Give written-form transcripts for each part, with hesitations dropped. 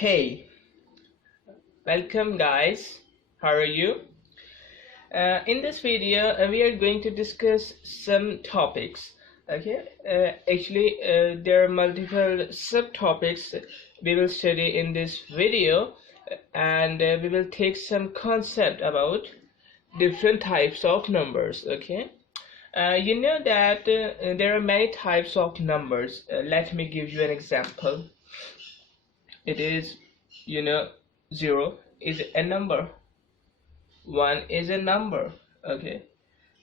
Hey, welcome guys. How are you? In this video, we are going to discuss some topics. Okay, there are multiple subtopics we will study in this video, and we will take some concept about different types of numbers. Okay, you know that there are many types of numbers. Let me give you an example. It is, you know, 0 is a number, 1 is a number. Okay,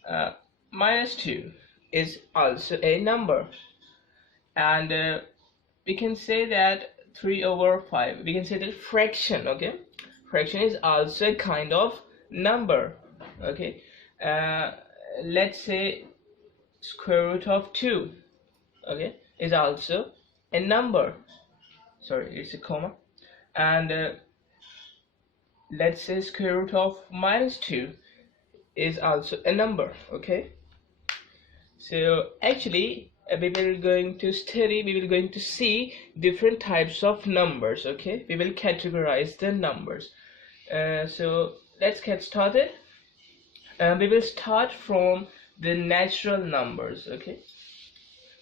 uh, -2 is also a number, and we can say that 3/5, we can say that fraction. Okay, fraction is also a kind of number. Okay, uh, let's say square root of 2, okay, is also a number. Sorry, it's a comma. And let's say square root of -2 is also a number. Okay, so actually we will going to see different types of numbers. Okay, we will categorize the numbers. So let's get started. We will start from the natural numbers. Okay,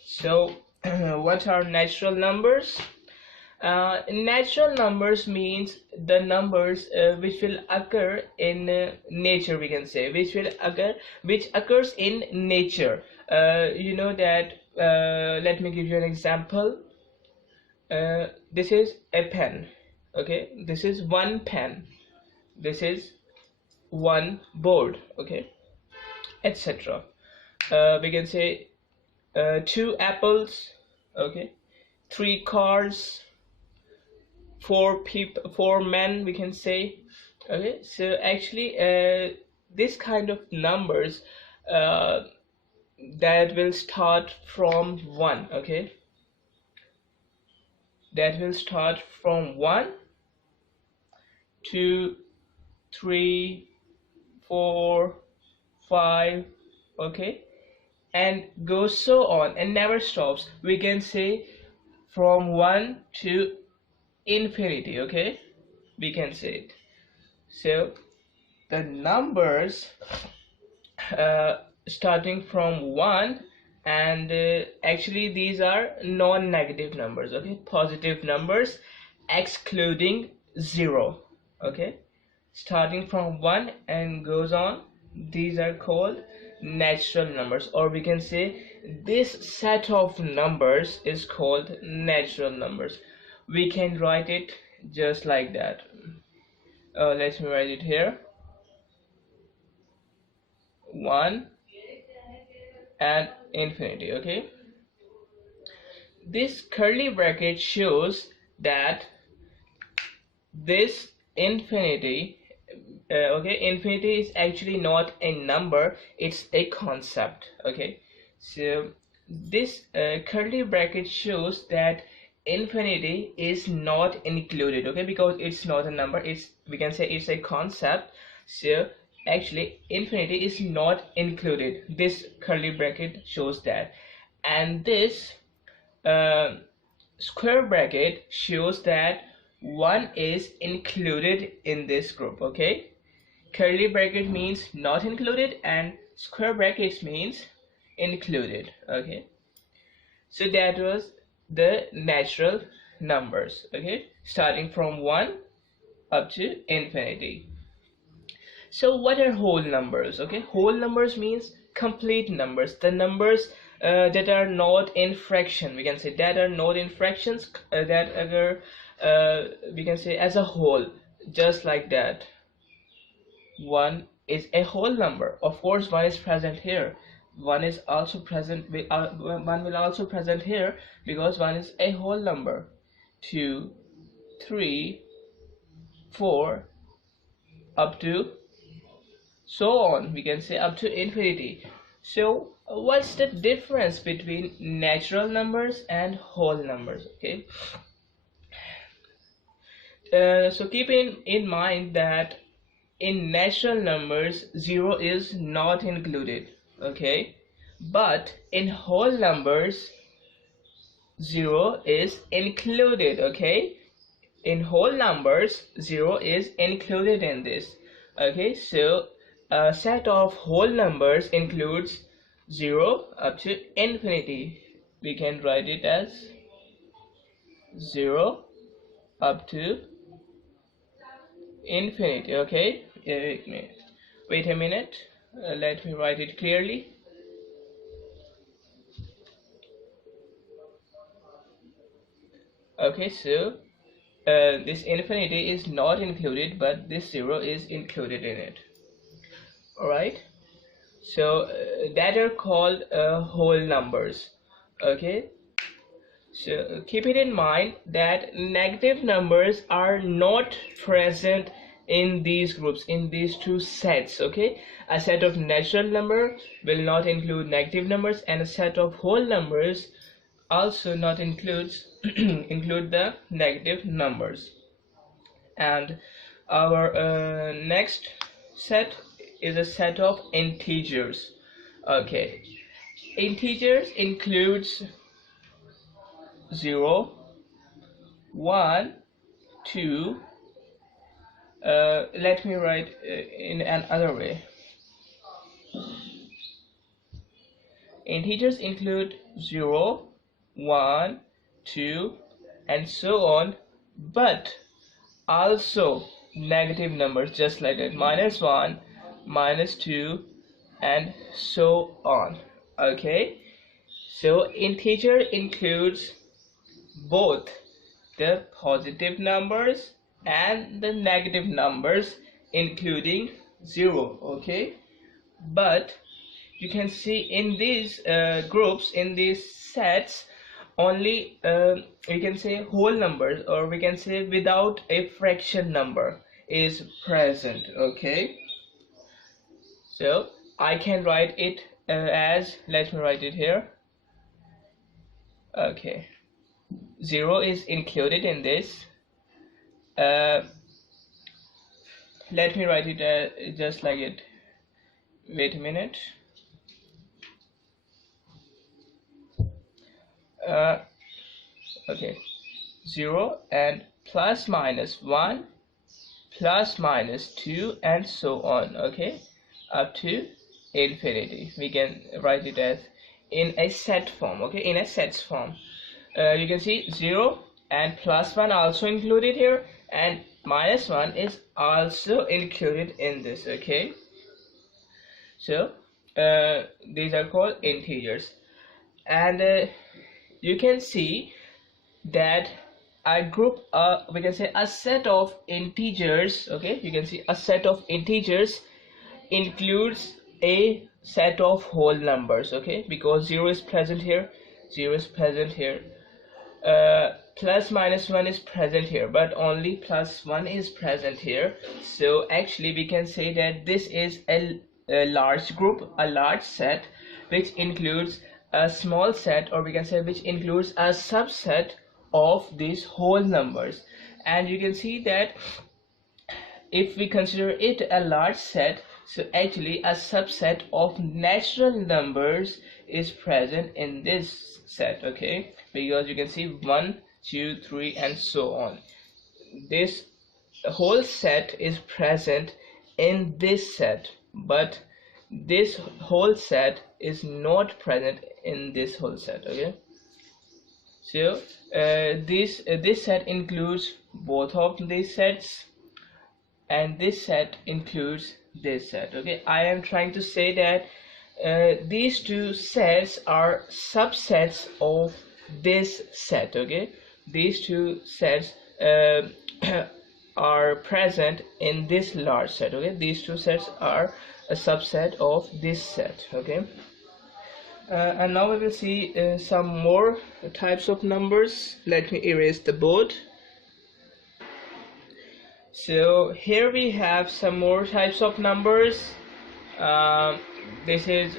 so what are natural numbers? Natural numbers means the numbers which will occur in nature, we can say, which occurs in nature. You know that, let me give you an example. This is a pen. Okay, this is one pen, this is one board. Okay, etc. We can say 2 apples. Okay, 3 cars, 4 men, we can say. Okay, so actually this kind of numbers that will start from 1. Okay, that will start from 1, 2, 3, 4, 5. Okay, and goes so on and never stops. We can say from 1 to infinity. Okay, we can say it. So the numbers starting from 1, and actually these are non-negative numbers. Okay, positive numbers excluding 0. Okay, starting from 1 and goes on, these are called natural numbers, or we can say this set of numbers is called natural numbers. We can write it just like that. Let me write it here. 1 and infinity. Okay, this curly bracket shows that this infinity, okay, infinity is actually not a number, it's a concept. Okay, so this curly bracket shows that infinity is not included. Okay, because it's not a number, it's, we can say, it's a concept. So actually infinity is not included. This curly bracket shows that, and this square bracket shows that 1 is included in this group. Okay, curly bracket means not included and square brackets means included. Okay, so that was the natural numbers. Okay, starting from 1 up to infinity. So what are whole numbers? Okay, whole numbers means complete numbers, the numbers that are not in fraction, we can say, that are not in fractions, that occur, we can say, as a whole, just like that. 1 is a whole number. Of course 1 is present here, 1 is also present, 1 will also present here because 1 is a whole number. 2, 3, 4, up to so on, we can say, up to infinity. So what's the difference between natural numbers and whole numbers? Okay, so keep in mind that in natural numbers 0 is not included. Okay, but in whole numbers 0 is included. Okay, in whole numbers 0 is included in this. Okay, so a set of whole numbers includes 0 up to infinity. We can write it as 0 up to infinity. Okay, wait a minute, let me write it clearly. Okay, so this infinity is not included, but this 0 is included in it. Alright, so that are called whole numbers. Okay, so keep it in mind that negative numbers are not present in these groups, in these two sets. Okay, a set of natural number will not include negative numbers, and a set of whole numbers also not includes include the negative numbers. And our next set is a set of integers. Okay, integers includes 0, 1, 2. Let me write in another way. Integers include 0, 1, 2, and so on, but also negative numbers, just like that, -1, -2, and so on. Okay, so integer includes both the positive numbers and the negative numbers, including 0. Okay, but you can see in these groups, in these sets, only we can say whole numbers, or we can say without a fraction number is present. Okay, so I can write it as, let me write it here. Okay, 0 is included in this. Let me write it just like it. Wait a minute. Okay, 0 and ±1, ±2, and so on. Okay, up to infinity. We can write it as in a set form. Okay, in a sets form. You can see 0 and +1 also included here, and -1 is also included in this. Okay, so these are called integers. And you can see that a group, we can say a set of integers. Okay, you can see a set of integers includes a set of whole numbers. Okay, because 0 is present here, 0 is present here, plus -1 is present here, but only +1 is present here. So actually we can say that this is a large group, a large set, which includes a small set, or we can say which includes a subset of these whole numbers. And you can see that if we consider it a large set, so actually a subset of natural numbers is present in this set. Okay, because you can see 1, 2, 3, and so on. This whole set is present in this set, but this whole set is not present in this whole set. Okay, so this set includes both of these sets, and this set includes this set. Okay, I am trying to say that these two sets are subsets of this set. Okay, these two sets are present in this large set. Okay, these two sets are a subset of this set. Okay, and now we will see some more types of numbers. Let me erase the board. So here we have some more types of numbers. This is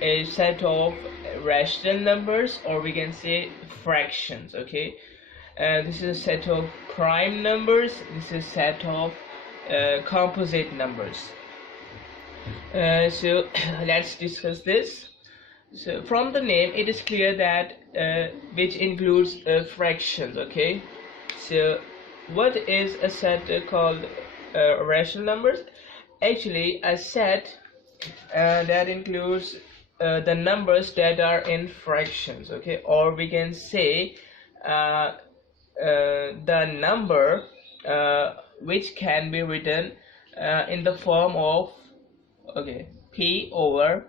a set of rational numbers, or we can say fractions. Okay, this is a set of prime numbers. This is a set of composite numbers. So let's discuss this. So from the name it is clear that which includes fractions. Okay, so what is a set called rational numbers? Actually, a set that includes the numbers that are in fractions, okay, or we can say the number which can be written in the form of, okay, p over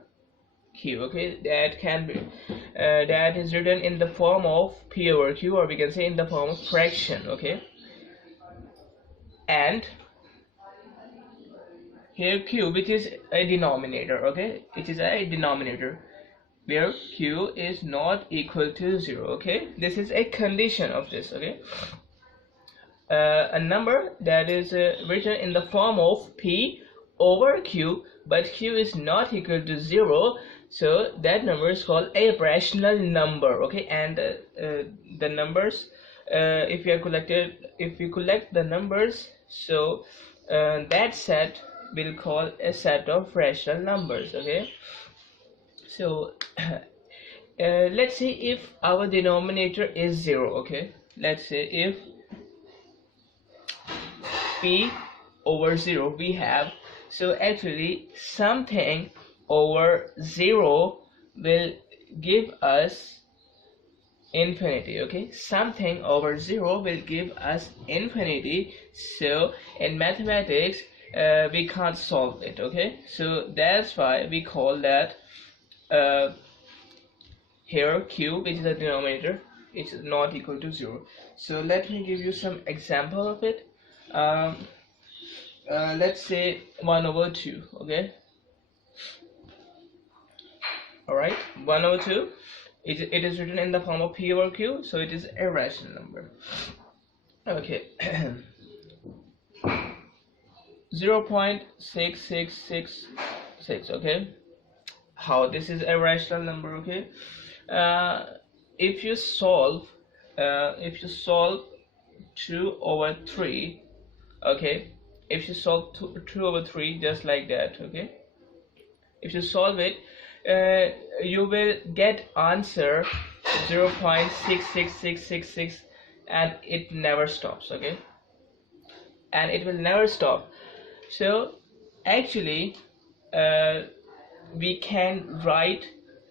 q, okay, that can be that is written in the form of p over q, or we can say in the form of fraction, okay. And here q, which is a denominator, okay, it is a denominator where q is not equal to 0, okay. This is a condition of this, okay. A number that is written in the form of p over q, but q is not equal to 0, so that number is called a rational number, okay. And the numbers, if you collect the numbers, so that set will call a set of rational numbers, okay. So let's see if our denominator is 0, okay. Let's say if p over 0 we have, so actually something over 0 will give us infinity, okay. Something over 0 will give us infinity, so in mathematics we can't solve it, okay. So that's why we call that here q, which is the denominator, it's not equal to 0. So let me give you some example of it. Let's say 1 over 2, okay. Alright, 1 over 2, it is written in the form of p over q, so it is a rational number, okay. 0.6666, okay. How this is a rational number, okay. If you solve 2 over 3, okay, if you solve 2 over 3 just like that, okay, if you solve it, you will get answer 0.66666, and it never stops, okay, and it will never stop. So actually we can write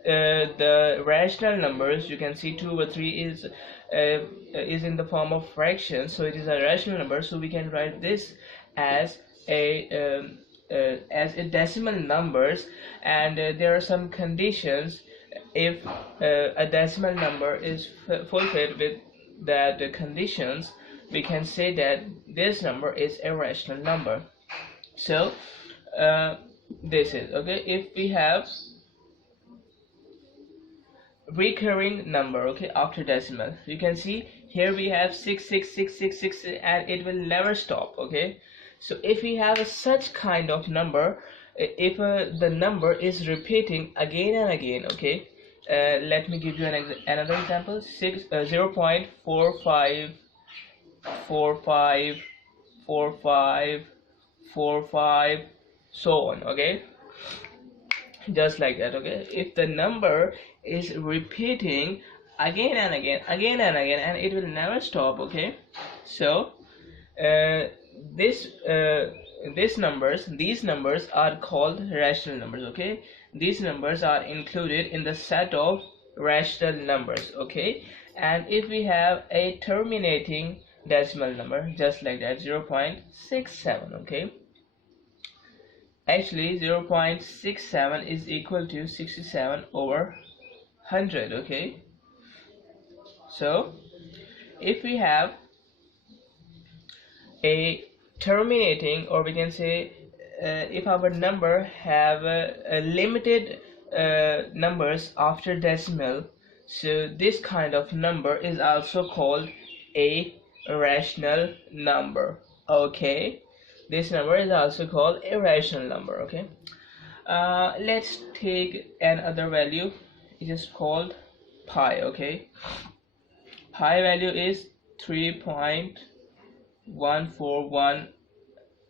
the rational numbers. You can see 2 over 3 is in the form of fraction, so it is a rational number, so we can write this as a decimal numbers. And there are some conditions. If a decimal number is fulfilled with that conditions, we can say that this number is a rational number. So this is, okay, if we have recurring number, okay, after decimal, you can see here we have 66666, and it will never stop, okay. So if we have such kind of number, if the number is repeating again and again, okay, let me give you another example. 0.45454545, so on, okay, just like that, okay. If the number is repeating again and again, and it will never stop, okay, so these numbers are called rational numbers, okay. These numbers are included in the set of rational numbers, okay. And if we have a terminating decimal number just like that, 0.67, okay, actually 0.67 is equal to 67 over 100, okay. So if we have a terminating, or we can say if our number have limited numbers after decimal, so this kind of number is also called a rational number, okay. This number is also called a rational number, okay. Let's take another value. It is called pi, okay. Pi value is 3.141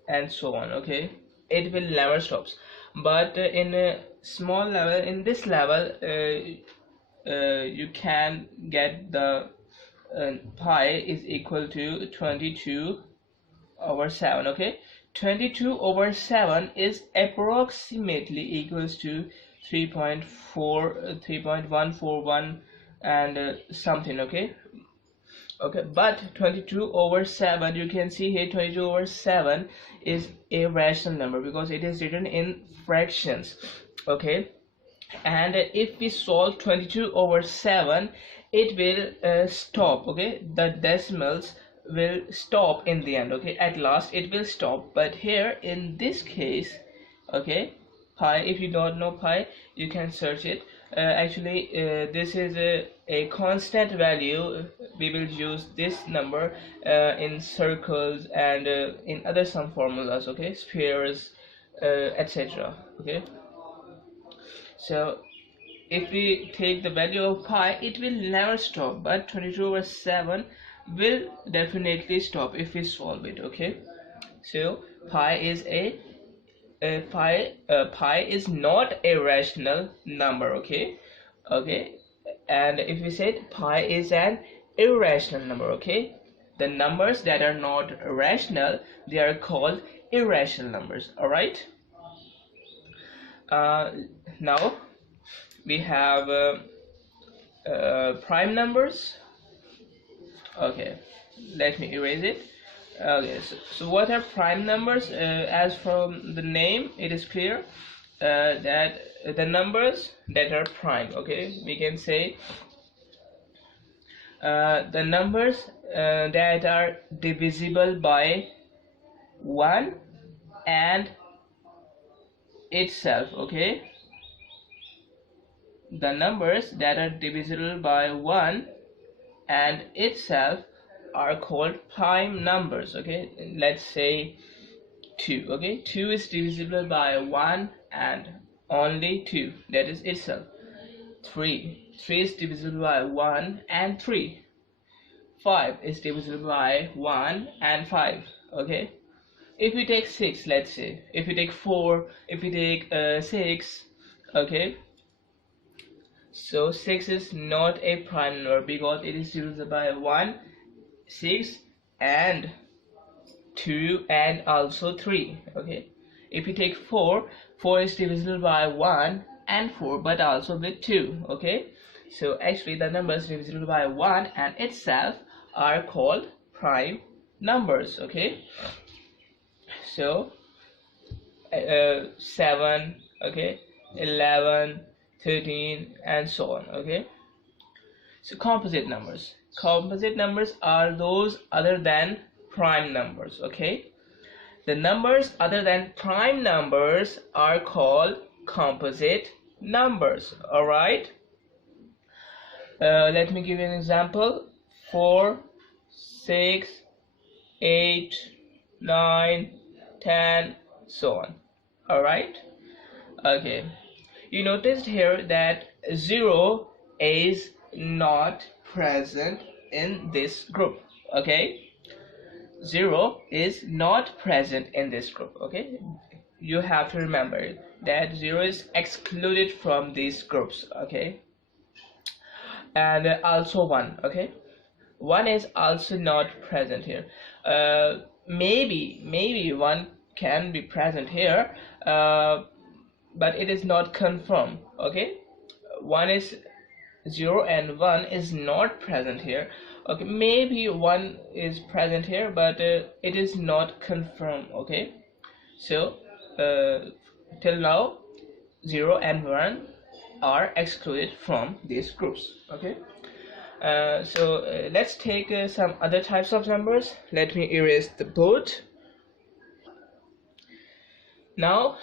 and so on, okay. It will never stops, but in a small level, in this level you can get the pi is equal to 22/7. Okay, 22/7 is approximately equals to 3.141 and something. Okay, but 22/7, you can see here 22/7 is a rational number because it is written in fractions. Okay, and if we solve 22/7, it will stop. Okay, the decimals will stop in the end. Okay, at last it will stop. But here in this case, okay, pi, if you don't know pi, you can search it. Actually, this is a constant value. We will use this number in circles and in other some formulas. Okay, spheres, etc. Okay, so if we take the value of pi, it will never stop, but 22/7 will definitely stop if we solve it. Okay, so pi is pi is not a rational number. Okay, and if we said pi is an irrational number. Okay, the numbers that are not rational, they are called irrational numbers. All right, uh, now we have prime numbers. Okay, let me erase it. Okay, so what are prime numbers? As from the name, it is clear that the numbers that are prime. Okay, we can say the numbers that are divisible by 1 and itself. Okay, the numbers that are divisible by 1 and itself are called prime numbers. Okay, let's say 2. Okay, 2 is divisible by 1 and only 2, that is itself. 3 is divisible by 1 and 3. 5 is divisible by 1 and 5. Okay, if we take 6, let's say, if we take 4, if we take 6, okay, so 6 is not a prime number because it is divisible by 1, 6 and 2 and also 3. Okay, if we take 4, 4 is divisible by 1 and 4 but also with 2. Okay, so actually the numbers divisible by 1 and itself are called prime numbers. Okay, so 7, okay, 11, 13 and so on. Okay, so composite numbers are those other than prime numbers. Okay, the numbers other than prime numbers are called composite numbers. All right, let me give you an example. 4, 6, 8, 9, 10, so on. All right, okay, you noticed here that 0 is not present in this group. Okay, 0 is not present in this group. Okay, you have to remember that 0 is excluded from these groups. Okay, and also 1. Okay, 1 is also not present here. Maybe 1 can be present here, but it is not confirmed. Okay, 1 is 0 and 1 is not present here. Okay, maybe 1 is present here, but it is not confirmed. Okay, so till now 0 and 1 are excluded from these groups. Okay, so let's take some other types of numbers. Let me erase the board. Now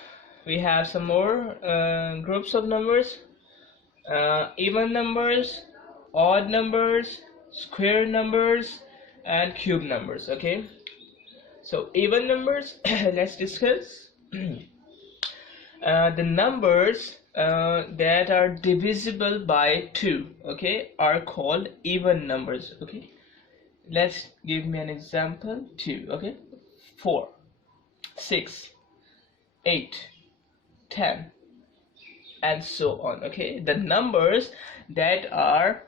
we have some more groups of numbers: even numbers, odd numbers, square numbers, and cube numbers. Okay, so even numbers, let's discuss. The numbers that are divisible by 2, okay, are called even numbers. Okay, let's give me an example. 2, okay, 4, 6, 8, 10 and so on. Okay, the numbers that are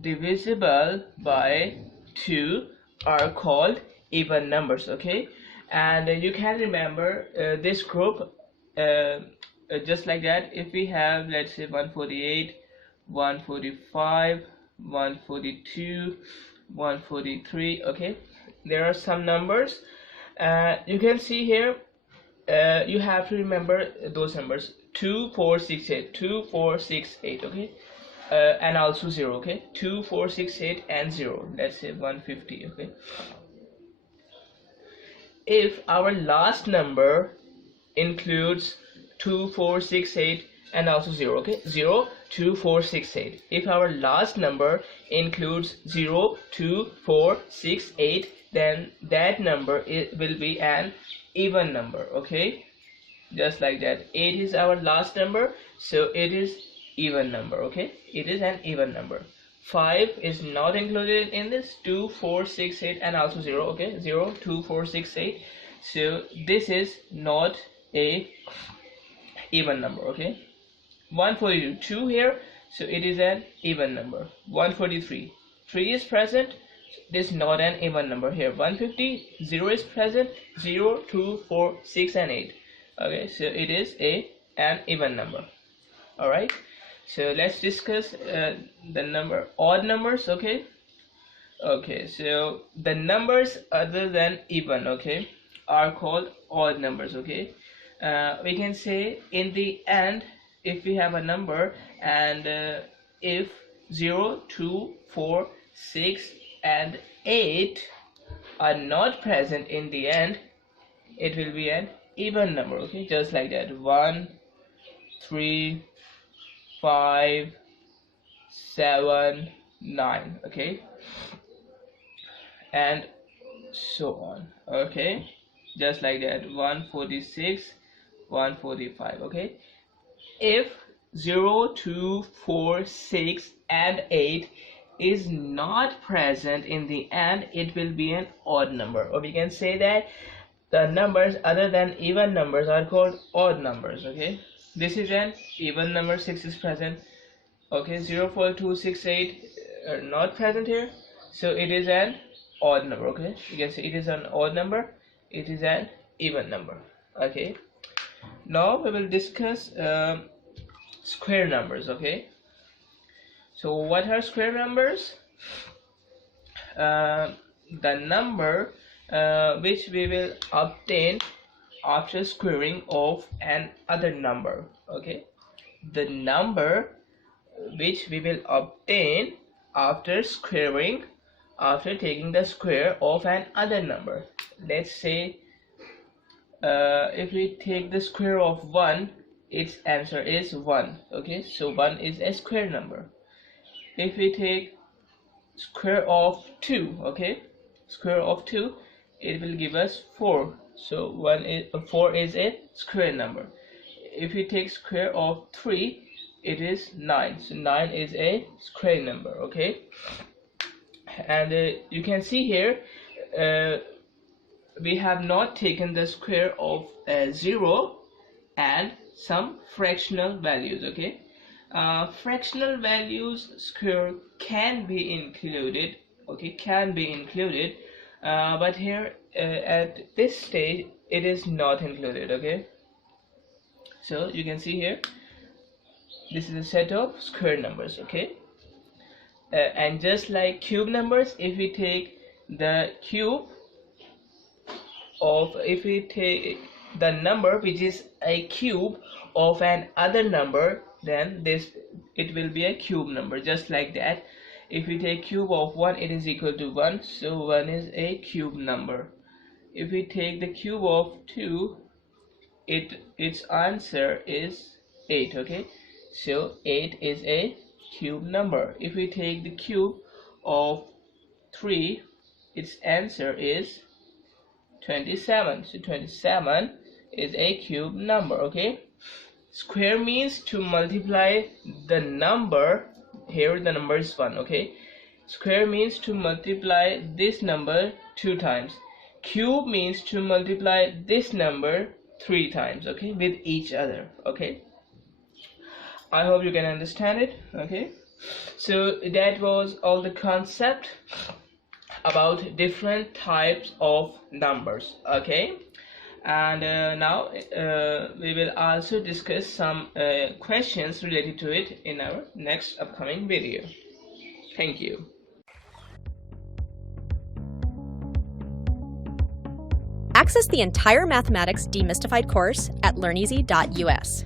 divisible by 2 are called even numbers. Okay, and you can remember this group just like that. If we have, let's say, 148, 145, 142, 143, okay, there are some numbers you can see here. You have to remember those numbers: 2 4 6 8, 2 4 6 8, okay, and also 0, okay, 2 4 6 8 and 0. Let's say 150, okay. If our last number includes 2 4 6 8 and also 0, okay, 0 2 4 6 8, if our last number includes 0 2 4 6 8, then that number will be an even number, okay, just like that. 8 is our last number, so it is even number, okay, it is an even number. 5 is not included in this: 2 4 6 8 and also 0, okay, 0 2 4 6 8, so this is not a even number, okay. 142 here, so it is an even number. 143, 3 is present, this is not an even number here. 150, 0 is present, 0 2 4 6 and 8, okay, so it is an even number. All right, so let's discuss the number odd numbers, okay. Okay, so the numbers other than even, okay, are called odd numbers, okay. We can say in the end, if we have a number and if 0 2 4 6 and 8 are not present in the end, it will be an even number, okay, just like that. 1 3 5 7 9, okay, and so on, okay, just like that. 146, 145, okay. If 0 2 4 6 and 8 is not present in the end, it will be an odd number, or we can say that the numbers other than even numbers are called odd numbers, okay. This is an even number, 6 is present, okay. 0 4 2 6 8 are not present here, so it is an odd number, okay. You can say it is an odd number, it is an even number, okay. Now we will discuss square numbers, okay. So what are square numbers? The number which we will obtain after squaring of an other number, okay. The number which we will obtain after squaring, after taking the square of an other number. Let's say if we take the square of 1, its answer is 1, okay, so 1 is a square number. If we take square of 2, okay, square of 2, it will give us 4, so 4 is a square number. If we take square of 3, it is 9, so 9 is a square number, okay. And you can see here we have not taken the square of 0 and some fractional values, okay. Fractional values square can be included, okay, can be included, but here at this stage it is not included, okay. So you can see here this is a set of square numbers, okay. And just like cube numbers, if we take the cube of, if we take the number which is a cube of an other number, then it will be a cube number, just like that. If we take cube of 1, it is equal to 1, so 1 is a cube number. If we take the cube of 2, its answer is 8, okay, so 8 is a cube number. If we take the cube of 3, its answer is 27, so 27 is a cube number, okay. Square means to multiply the number, here the number is 1, okay. Square means to multiply this number 2 times. Cube means to multiply this number 3 times, okay, with each other, okay. I hope you can understand it, okay. So that was all the concept about different types of numbers. Okay, and now we will also discuss some questions related to it in our next upcoming video. Thank you. Access the entire Mathematics Demystified course at learneasy.us.